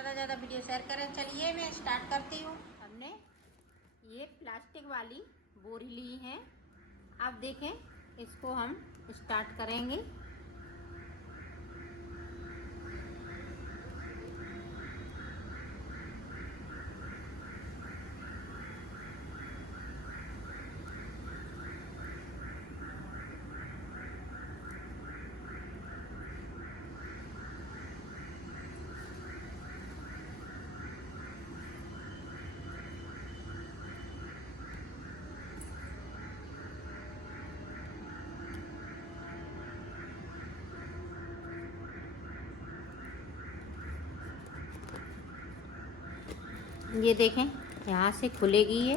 ज़्यादा से ज़्यादा वीडियो शेयर करें। चलिए मैं स्टार्ट करती हूँ। हमने ये प्लास्टिक वाली बोरी ली है। आप देखें, इसको हम स्टार्ट करेंगे। ये देखें, यहाँ से खुलेगी ये।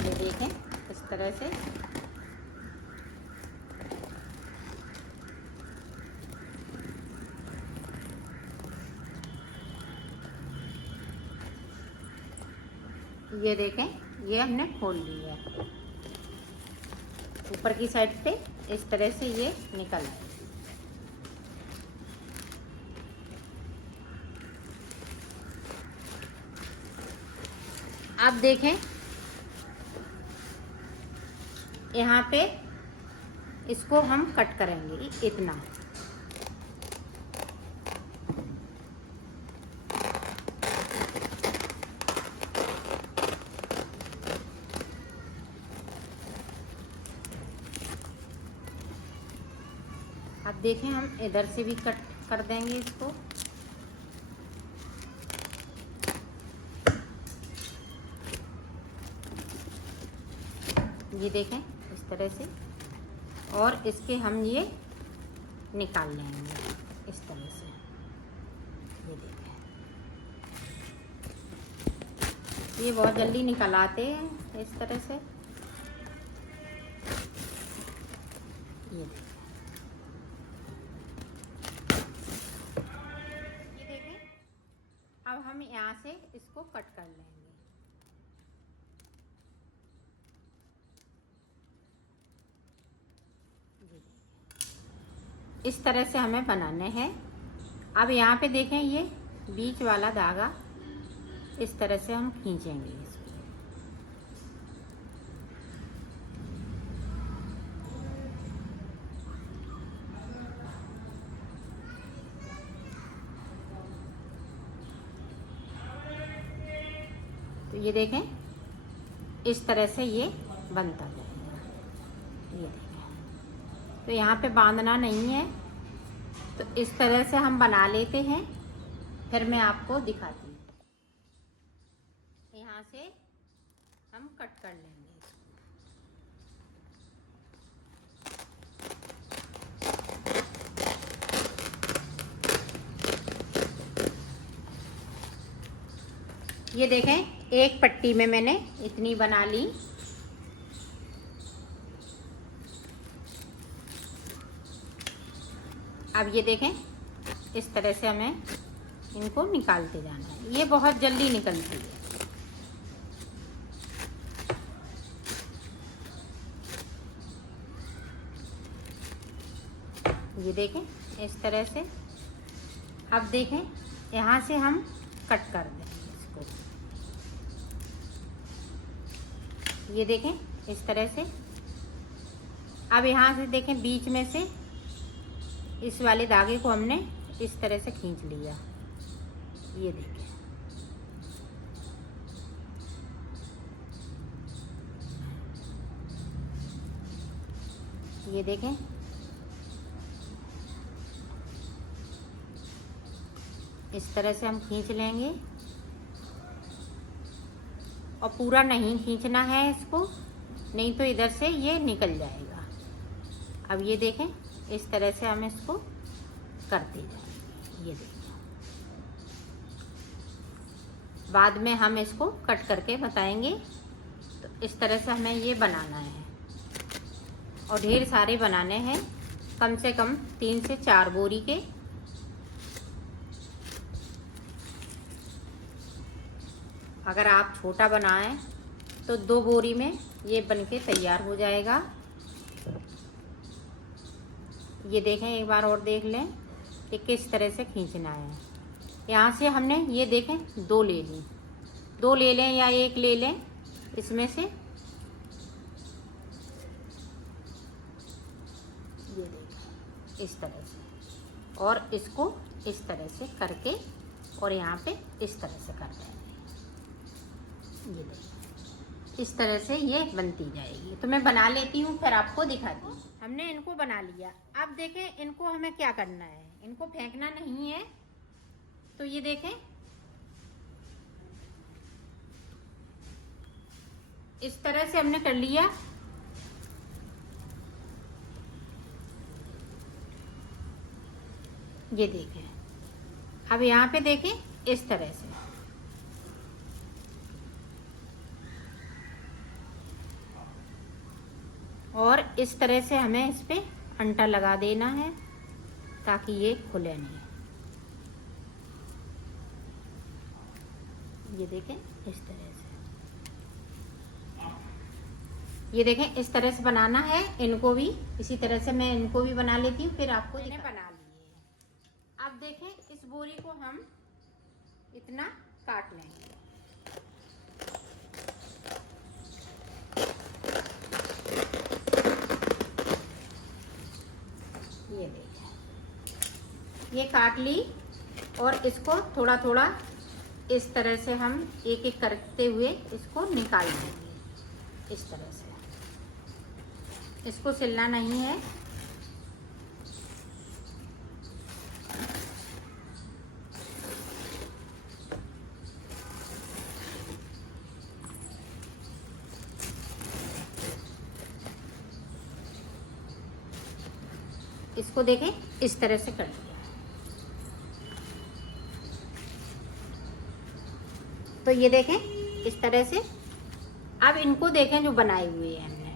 ये देखें इस तरह से। ये देखें, ये हमने खोल लिया है। ऊपर की साइड पे इस तरह से ये निकल आए। आप देखें, यहाँ पे इसको हम कट करेंगे इतना। अब देखें, हम इधर से भी कट कर देंगे इसको। ये देखें इस तरह से, और इसके हम ये निकाल लेंगे इस तरह से। ये देखें, ये बहुत जल्दी निकल आते हैं इस तरह से। ये देखें, अब हम यहाँ से इसको कट कर लेंगे। इस तरह से हमें बनाने हैं। अब यहाँ पे देखें, ये बीच वाला धागा इस तरह से हम खींचेंगे इसको। तो ये देखें, इस तरह से ये बनता जाएगा। ये देखें, तो यहाँ पे बांधना नहीं है। तो इस तरह से हम बना लेते हैं, फिर मैं आपको दिखाती हूँ। यहाँ से हम कट कर लेंगे इसको। ये देखें, एक पट्टी में मैंने इतनी बना ली। अब ये देखें, इस तरह से हमें इनको निकालते जाना है। ये बहुत जल्दी निकलती है। ये देखें इस तरह से। अब देखें, यहाँ से हम कट कर देंगे इसको। ये देखें इस तरह से। अब यहाँ से देखें, बीच में से इस वाले धागे को हमने इस तरह से खींच लिया। ये देखें, ये देखें, इस तरह से हम खींच लेंगे। और पूरा नहीं खींचना है इसको, नहीं तो इधर से ये निकल जाएगा। अब ये देखें, इस तरह से हम इसको करते जाएंगे। ये देखें, बाद में हम इसको कट करके बताएंगे। तो इस तरह से हमें ये बनाना है, और ढेर सारे बनाने हैं, कम से कम 3 से 4 बोरी के। अगर आप छोटा बनाएं तो 2 बोरी में ये बनके तैयार हो जाएगा। ये देखें, एक बार और देख लें कि किस तरह से खींचना है। यहाँ से हमने ये देखें 2 ले ली, 2 ले लें या 1 ले लें इसमें से। ये देखें इस तरह से, और इसको इस तरह से करके और यहाँ पे इस तरह से कर देंगे। ये देखें इस तरह से ये बनती जाएगी। तो मैं बना लेती हूँ फिर आपको दिखाती हूँ। हमने इनको बना लिया। अब देखें इनको हमें क्या करना है, इनको फेंकना नहीं है। तो ये देखें इस तरह से हमने कर लिया। ये देखें, अब यहाँ पे देखें इस तरह से, और इस तरह से हमें इस पे अंटा लगा देना है ताकि ये खुले नहीं। ये देखें इस तरह से, ये देखें इस तरह से बनाना है। इनको भी इसी तरह से मैं इनको भी बना लेती हूँ, फिर आपको इन्हें बना लिए। अब देखें इस बोरी को हम इतना काट लेंगे। ये देखें, ये काट ली, और इसको थोड़ा थोड़ा इस तरह से हम एक एक करते हुए इसको निकाल देंगे। इस तरह से, इसको सिलना नहीं है। इसको देखें इस तरह से कर दिया। तो ये देखें इस तरह से। अब इनको देखें जो बनाए हुए हैं हमने,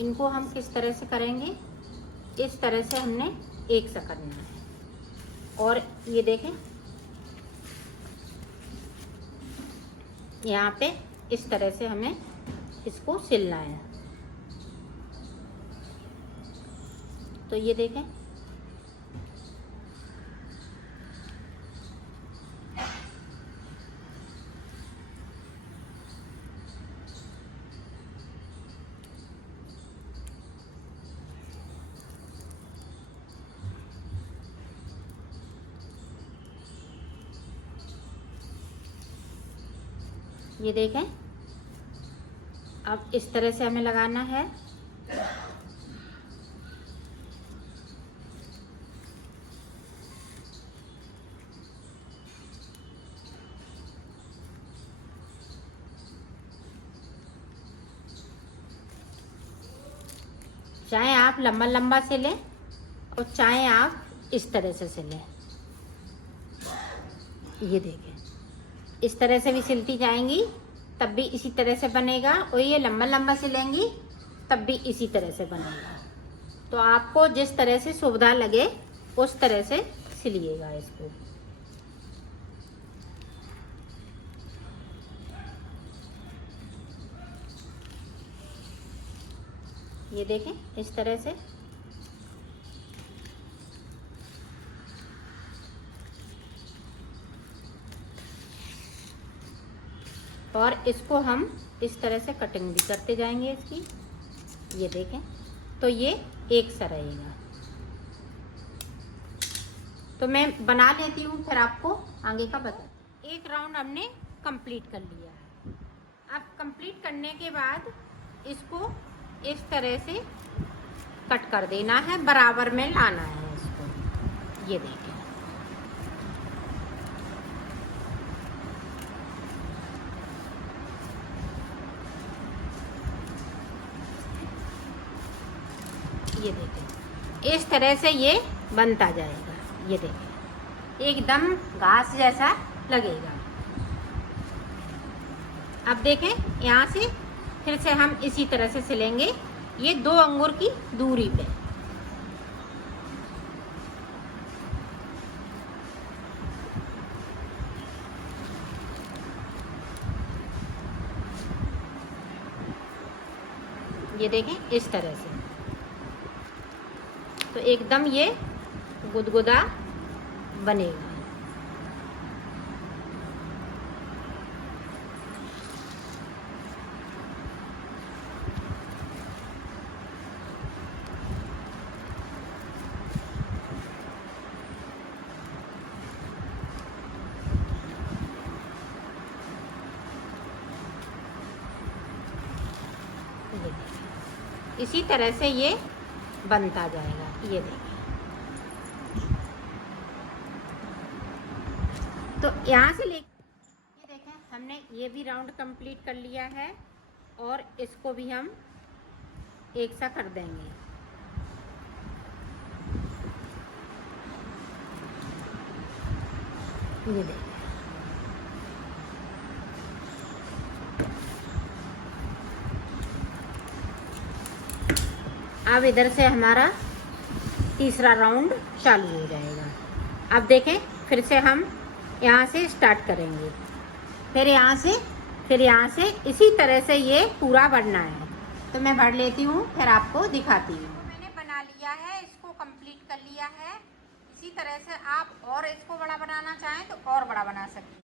इनको हम किस तरह से करेंगे। इस तरह से हमने एक सा करना है, और ये देखें यहाँ पे इस तरह से हमें इसको सिलना है। तो ये देखें ये देखें, अब इस तरह से हमें लगाना है। चाहे आप लंबा लंबा से लें और चाहे आप इस तरह से सिलें। ये देखें इस तरह से भी सिलती जाएंगी तब भी इसी तरह से बनेगा, और ये लंबा लंबा सिलेंगी तब भी इसी तरह से बनेगा। तो आपको जिस तरह से सुविधा लगे उस तरह से सिलिएगा इसको। ये देखें इस तरह से। और इसको हम इस तरह से कटिंग भी करते जाएंगे इसकी। ये देखें, तो ये एक सा रहेगा। तो मैं बना लेती हूँ फिर आपको आगे का बता। एक राउंड हमने कंप्लीट कर लिया है। अब कंप्लीट करने के बाद इसको इस तरह से कट कर देना है, बराबर में लाना है इसको। ये देखें, ये देखें इस तरह से ये बनता जाएगा। ये देखें एकदम घास जैसा लगेगा। अब देखें यहाँ से फिर से हम इसी तरह से सिलेंगे, ये 2 अंगुर की दूरी पे। ये देखें इस तरह से। तो एकदम ये गुदगुदा बनेगा। इसी तरह से ये बनता जाएगा। ये देखिए, तो यहाँ से ये देखें हमने ये भी राउंड कंप्लीट कर लिया है और इसको भी हम एक सा कर देंगे। ये देखिए, अब इधर से हमारा तीसरा राउंड चालू हो जाएगा। अब देखें फिर से हम यहाँ से स्टार्ट करेंगे, फिर यहाँ से इसी तरह से ये पूरा भरना है। तो मैं भर लेती हूँ, फिर आपको दिखाती हूँ। तो मैंने बना लिया है, इसको कंप्लीट कर लिया है। इसी तरह से आप और इसको बड़ा बनाना चाहें तो और बड़ा बना सकते हैं।